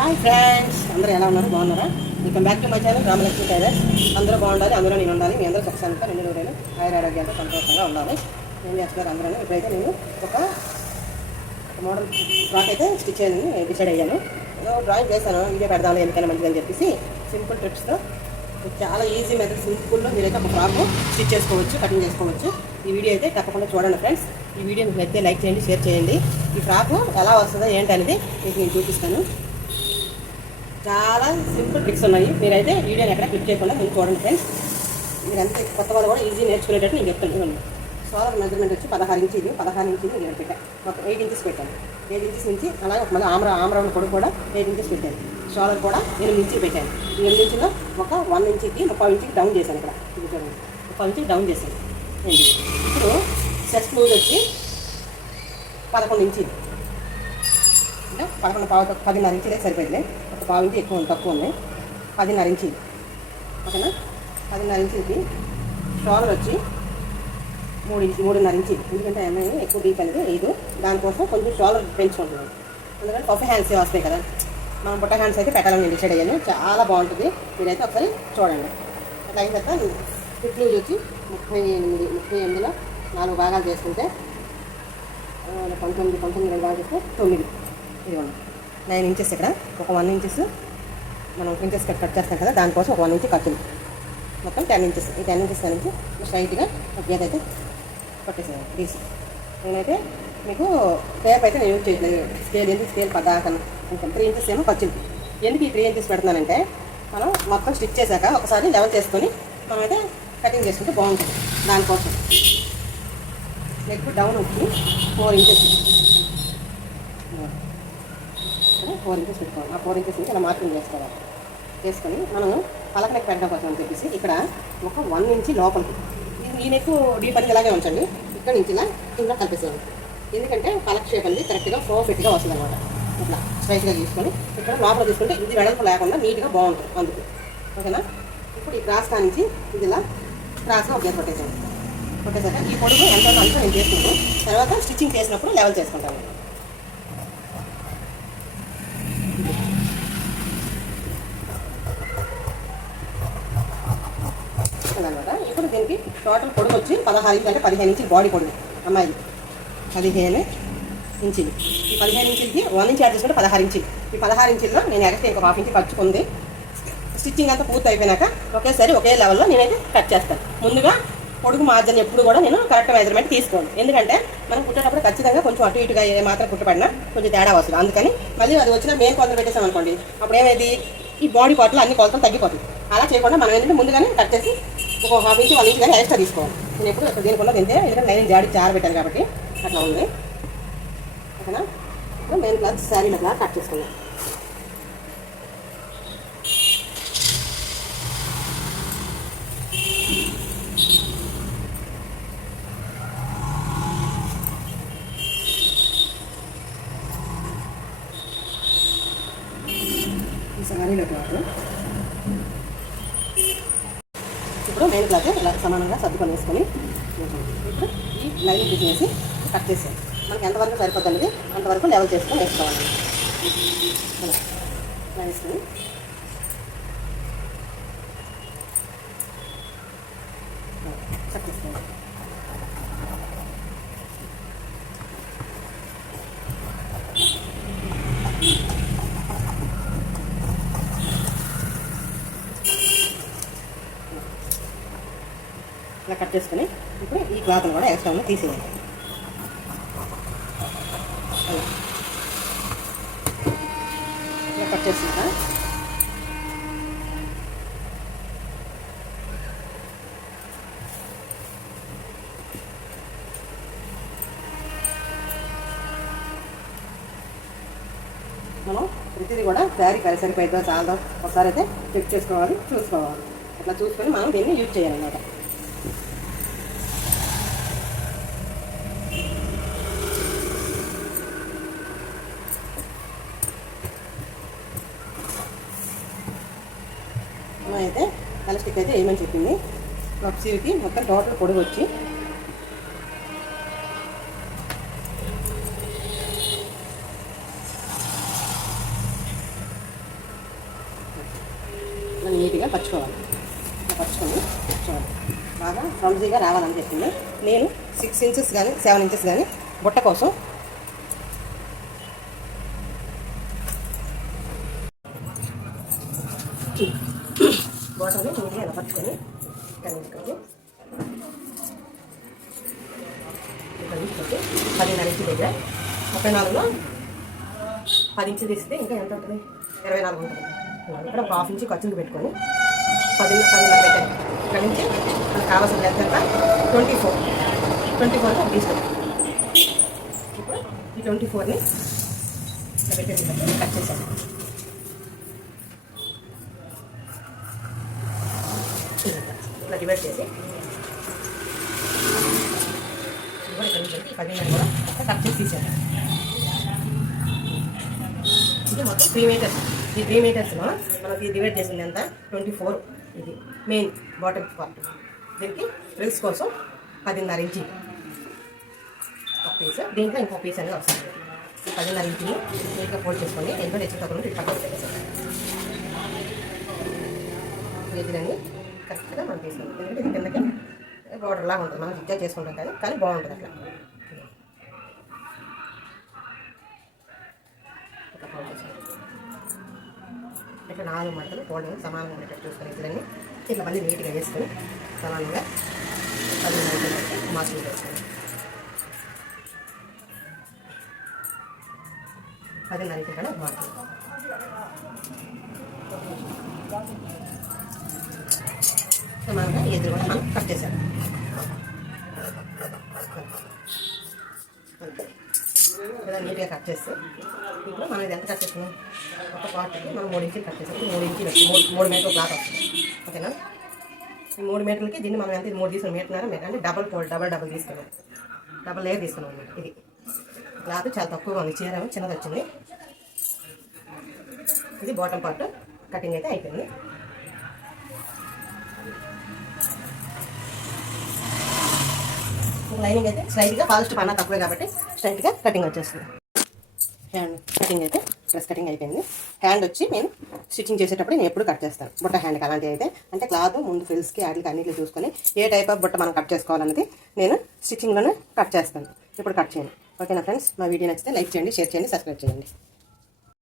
Hi friends, అందరూ ఎలా ఉన్నారు? బాగున్నారా? Welcome back to my channel Ramalakshmi tailors. అందరూ బాగుండాలి, అందరూ నేను ఉండాలి. మీ అందరూ సక్సెస్గా 2 ఆరోగ్యాలతో సంతోషంగా ఉండాలి. ఏం చేస్తున్నారు అందరూ? ఇప్పుడైతే నేను ఒక మోడల్ ఫ్రాక్ అయితే స్టిచ్ చేయాలని డిసైడ్ అయ్యాను. డ్రాయింగ్ చేశాను, వీడియో పెడదాను ఎందుకైనా మంచిదని చెప్పేసి సింపుల్ ట్రిప్స్తో చాలా ఈజీ మెథడ్, సింపుల్లో మీరైతే ఒక ఫ్రాక్ స్టిచ్ చేసుకోవచ్చు, కటింగ్ చేసుకోవచ్చు. ఈ వీడియో అయితే తప్పకుండా చూడండి ఫ్రెండ్స్. ఈ వీడియో మీకు అయితే లైక్ చేయండి, షేర్ చేయండి. ఈ ఫ్రాక్ ఎలా వస్తుందో ఏంటనేది మీకు నేను చూపిస్తాను. చాలా సింపుల్ ట్రిక్స్ ఉన్నాయి. మీరైతే వీడియోని ఎక్కడ క్లిక్ చేయకుండా మీరు చూడండి ఫ్రెండ్స్. మీరు అంతే కొత్త వాళ్ళు కూడా ఈజీ నేర్చుకునేటట్టు నేను చెప్తాను. సోలర్ మెజర్మెంట్ వచ్చి 16 ఇంచ్, ఇది 16 ఇంచ్ నేను పెట్టాను. మొత్తం 8 ఇంచెస్ పెట్టాను. 8 ఇంచెస్ నుంచి అలాగే మళ్ళీ ఆమ్రౌండ్ పొడుగు కూడా 8 ఇంచెస్ పెట్టాను. షోలర్ కూడా 8 ఇంచులు పెట్టాను. 8 ఇంచులో ఒక 1 ఇంచుకి 30 ఇంచుకి డౌన్ చేశాను. ఇక్కడ ఇది చూడండి, 30 ఇంచుకి డౌన్ చేశాను. ఇప్పుడు చెస్ట్ లూజ్ వచ్చి 11 ఇంచులు, అంటే 10.5 ఇంచులే సరిపోయింది. ఒక 1/2 ఇంచు ఎక్కువ తక్కువ ఉన్నాయి. 10.5 ఇంచులు ఓకేనా. 10.5 ఇంచులకి షోలర్ వచ్చి 3.5 ఇంచులు. ఎందుకంటే అమ్మాయి ఎక్కువ డీప్ అనేది లేదు, దానికోసం కొంచెం షోలర్ పెంచుకుంటున్నాను. ఎందుకంటే పఫ్ హ్యాండ్స్ వస్తాయి కదా, మనం బుట్ట హ్యాండ్స్ అయితే పెట్టాలని నేను డిసైడ్ అయ్యాను. చాలా బాగుంటుంది, మీరైతే ఒకసారి చూడండి. అట్లా అయిన తర్వాత ఫిట్ లూజ్ వచ్చి 38లో 4 భాగాలు చేసుకుంటే 19 2 భాగాలు చేస్తే 9. ఇదిగోండి 9 ఇంచెస్. ఇక్కడ ఒక 1 ఇంచెస్ మనం ఇంచెస్ కట్ చేస్తాం కదా, దానికోసం ఒక 1 ఇంచ్ ఖర్చులు, మొత్తం 10 ఇంచెస్. ఈ 10 ఇంచెస్ నుంచి స్ట్రైట్గా ఒక గీత అయితే కొట్టేసాను తీసి. నేనైతే మీకు టేప్ అయితే నేను యూజ్ చేయట్లేదు. స్కేల్ 10 ఇంకా 3 ఇంచెస్ ఏమో ఖర్చులు. ఎందుకు ఈ 3 ఇంచెస్ పెడుతున్నానంటే, మనం మొత్తం స్టిచ్ చేశాక ఒకసారి లెవెల్ చేసుకొని మనమైతే కటింగ్ చేసుకుంటే బాగుంటుంది. దానికోసం నెక్ డౌన్ వచ్చి 4 ఇంచెస్, 4 ఇంచెస్ పెట్టుకోవాలి. ఆ 4 ఇంచెస్ నుంచి అలా మార్కింగ్ చేసుకోవాలి. చేసుకొని మనం పలక నెక్ పెట్టడం కోసం అని చెప్పేసి ఇక్కడ ఒక 1 ఇంచ్ లోపలికి, ఈ నెక్ డీప్ అనేది ఇలాగే ఉంచండి. ఇక్కడ నుంచి ఇలా కలిపేసాను. ఎందుకంటే పలక షేప్ అనేది కరెక్ట్గా పర్ఫెక్ట్గా వస్తుంది అనమాట. ఇట్లా స్ట్రైట్గా తీసుకొని ఇక్కడ లోపల తీసుకుంటే ఇది వెడల్పు లేకుండా నీట్గా బాగుంటుంది అందుకు. ఓకేనా. ఇప్పుడు ఈ క్రాస్ కానించి ఇది ఇలా క్రాస్గా ఒక గీత కొట్టేసాను. కొట్టేసాక ఈ పొడుగు ఎంత అంతా నేను చేసుకుంటాను. తర్వాత స్టిచ్చింగ్ చేసినప్పుడు లెవెల్ చేసుకుంటాను అనమాట. ఇప్పుడు దీనికి టోటల్ పొడుగు వచ్చి 16 ఇంచులు, అంటే 15 ఇంచులు బాడీ పొడుగు అమ్మాయిది. 15 ఇంచులు. ఈ 15 ఇంచులకి 1 ఇంచ్ యాడ్ చేసుకుంటే 16 ఇంచులు. ఈ 16 ఇంచుల్లో నేను ఎక్స్ట్రా ఇంకొక 1/2 ఇంచ్ ఖర్చుకుంది. స్టిచ్చింగ్ అంతా పూర్తి అయిపోయినాక ఒకేసారి ఒకే లెవెల్లో నేనైతే కట్ చేస్తాను. ముందుగా పొడుగు మార్జిన్ ఎప్పుడు కూడా నేను కరెక్ట్ మెజర్మెంట్ తీసుకోండి. ఎందుకంటే మనం కుట్టేటప్పుడు ఖచ్చితంగా కొంచెం అటు ఇటుగా ఏ మాత్రం కుట్టపడినా కొంచెం తేడా వస్తుంది. అందుకని మళ్ళీ అది వచ్చిన మెయిన్ కొలతలు పెట్టేసాం అనుకోండి, అప్పుడు ఏమైంది ఈ బాడీ పార్ట్లో అన్ని కొలతలు తగ్గిపోతుంది. అలా చేయకుండా మనం ఏంటంటే ముందుగానే కట్ చేసి ఒక 1/2 ఇంచ్ 1 ఇంచ్ కానీ ఎక్స్ట్రా తీసుకోవాలి. నేను ఎప్పుడు దీనికున్న తింటే, ఎందుకంటే నేను జాడి పెట్టాను కాబట్టి అట్లా ఉంది. ఓకేనా. మెయిన్ క్లాత్ శారీలో క్లాత్ కట్ చేసుకున్నాను. శారీలో క్లాత్ ఇప్పుడు మెయిన్ క్లాత్ ఇలా సమానంగా సర్దుకొని వేసుకొని ఇప్పుడు ఈ లైన్ తీసేసి కట్ చేసాం. మనకి ఎంతవరకు సరిపోతుంది అనేది అంతవరకు లెవెల్ చేసుకొని వేసుకోవాలి. ఇలా వేసుకొని కట్ చేసుకోవాలి. ఇలా కట్ చేసుకొని ఇప్పుడు ఈ క్లాత్ను కూడా ఎక్స్ట్రా ఉన్న తీసేయాలి. ఇలా కట్ చేసినాక మనం ప్రతిదీ కూడా శారీ సరిపోయిద్దో చాలదో ఒకసారి అయితే చెక్ చేసుకోవాలి, చూసుకోవాలి. అట్లా చూసుకొని మనం దీన్ని యూజ్ చేయాలన్నమాట. అయితే ఎలాస్టిక్ అయితే ఏమని చెప్పింది. ఫ్లక్సీకి మొత్తం టోటల్ పొడుగు వచ్చి 16 పరుచుకోవాలి. ఇలా పరుచుకొని చూడండి బాగా ఫ్లమ్జీగా రావాలని చెప్పింది. నేను 6 ఇంచెస్ కానీ 7 ఇంచెస్ కానీ బుట్ట కోసం బాటల్ని నీట్గా ఇలా పట్టుకొని ఇక్కడ తీసుకొని 10.5 ఇంచుల దగ్గర 34లో 10 ఇంచులు తీస్తే ఇంకా ఎంత ఉంటుంది? 24 ఉంటుంది. ఇక్కడ ఒక 1/2 ఇంచు ఖర్చులు పెట్టుకొని 10.5 పెట్టండి. ఇక్కడ నుంచి మనకు కావాల్సిన లెంత్ ఎంత? 24 తీసుకోండి. ఇప్పుడు ఈ 24ని ఇలా పెట్టేసి కట్ చేశాను. ఇలా డివైడ్ చేసి ఇక్కడ నుంచి 10 కూడా కట్ చేసి తీసేయాలి. ఇది మొత్తం 3 మీటర్స్. ఈ 3 మీటర్స్లో మనకి డివైడ్ చేసింది ఎంత? 24. ఇది మెయిన్ బాటమ్ పార్ట్. దీనికి ఫ్రిల్స్ కోసం 10.5 ఇంచు ఒక పీస్. దీంట్లో ఇంకో పీస్ అనేది వస్తుంది. 10.5 ఇంచుని నీట్గా ఫోల్డ్ చేసుకోండి. ఎంతో తెచ్చుకోకుండా ఇట్లా ఫోల్డ్ చేసేసాను. వీటిని కరెక్ట్గా మనం తీసుకోండి. ఎందుకంటే ఇది కిందకి బార్డర్ లాగా ఉంటుంది. మనం జిగ్జాగ్ చేసుకుంటాం కానీ బాగుంటుంది అట్లా. ఇట్లా ఫోల్డ్ చేసుకోండి. ఇట్లా 4 మడతలు ఫోల్డింగ్ సమానంగా ఉండేటట్టు చూసుకొని ఇట్లన్నీ ఇట్లా మళ్ళీ నీట్గా వేసుకొని సమానంగా 10 మాస్కులు వేసుకోండి. 10.5 ఇంచుల కన్నా మార్కులు సమానంగా ఎదురు కూడా మనం కట్ చేసాం. ఇలా నీట్గా కట్ చేస్తే ఇప్పుడు మనం ఇది ఎంత కట్ చేస్తున్నాం? ఒక పార్ట్కి మనం 3 ఇంచులు కట్ చేస్తాం. 3 ఇంచులు 3 మీటర్లు క్లాత్ వస్తుంది. ఓకేనా? ఈ 3 మీటర్లకి దీన్ని మనం ఎంత 3 తీసుకున్నాం? మీటర్ అంటే డబల్ తీసుకున్నాం. డబల్ లేయర్ తీసుకున్నాం అన్నమాట. ఇది క్లాత్ చాలా తక్కువగా ఉంది. చీర చిన్నది వచ్చింది. ఇది బాటమ్ పార్ట్ కటింగ్ అయితే అయిపోయింది. లైనింగ్ అయితే స్ట్రైట్గా పాలిస్ట్ పన్నా తక్కువే కాబట్టి స్ట్రైట్గా కటింగ్ వచ్చేస్తుంది. హ్యాండ్ కటింగ్ అయితే డ్రెస్ కటింగ్ అయిపోయింది. హ్యాండ్ వచ్చి నేను స్టిచ్చింగ్ చేసేటప్పుడు నేను ఎప్పుడు కట్ చేస్తాను. బుట్ట హ్యాండ్కి అలాంటివి అయితే అంటే క్లాత్ ముందు ఫ్రిల్స్కి వాటికి అన్నింటికి చూసుకొని ఏ టైప్ ఆఫ్ బుట్ట మనం కట్ చేసుకోవాలన్నది నేను స్టిచ్చింగ్లోనే కట్ చేస్తాను. ఇప్పుడు కట్ చేయండి. ఓకేనా ఫ్రెండ్స్? మా వీడియో నచ్చితే లైక్ చేయండి, షేర్ చేయండి, సబ్స్క్రైబ్ చేయండి.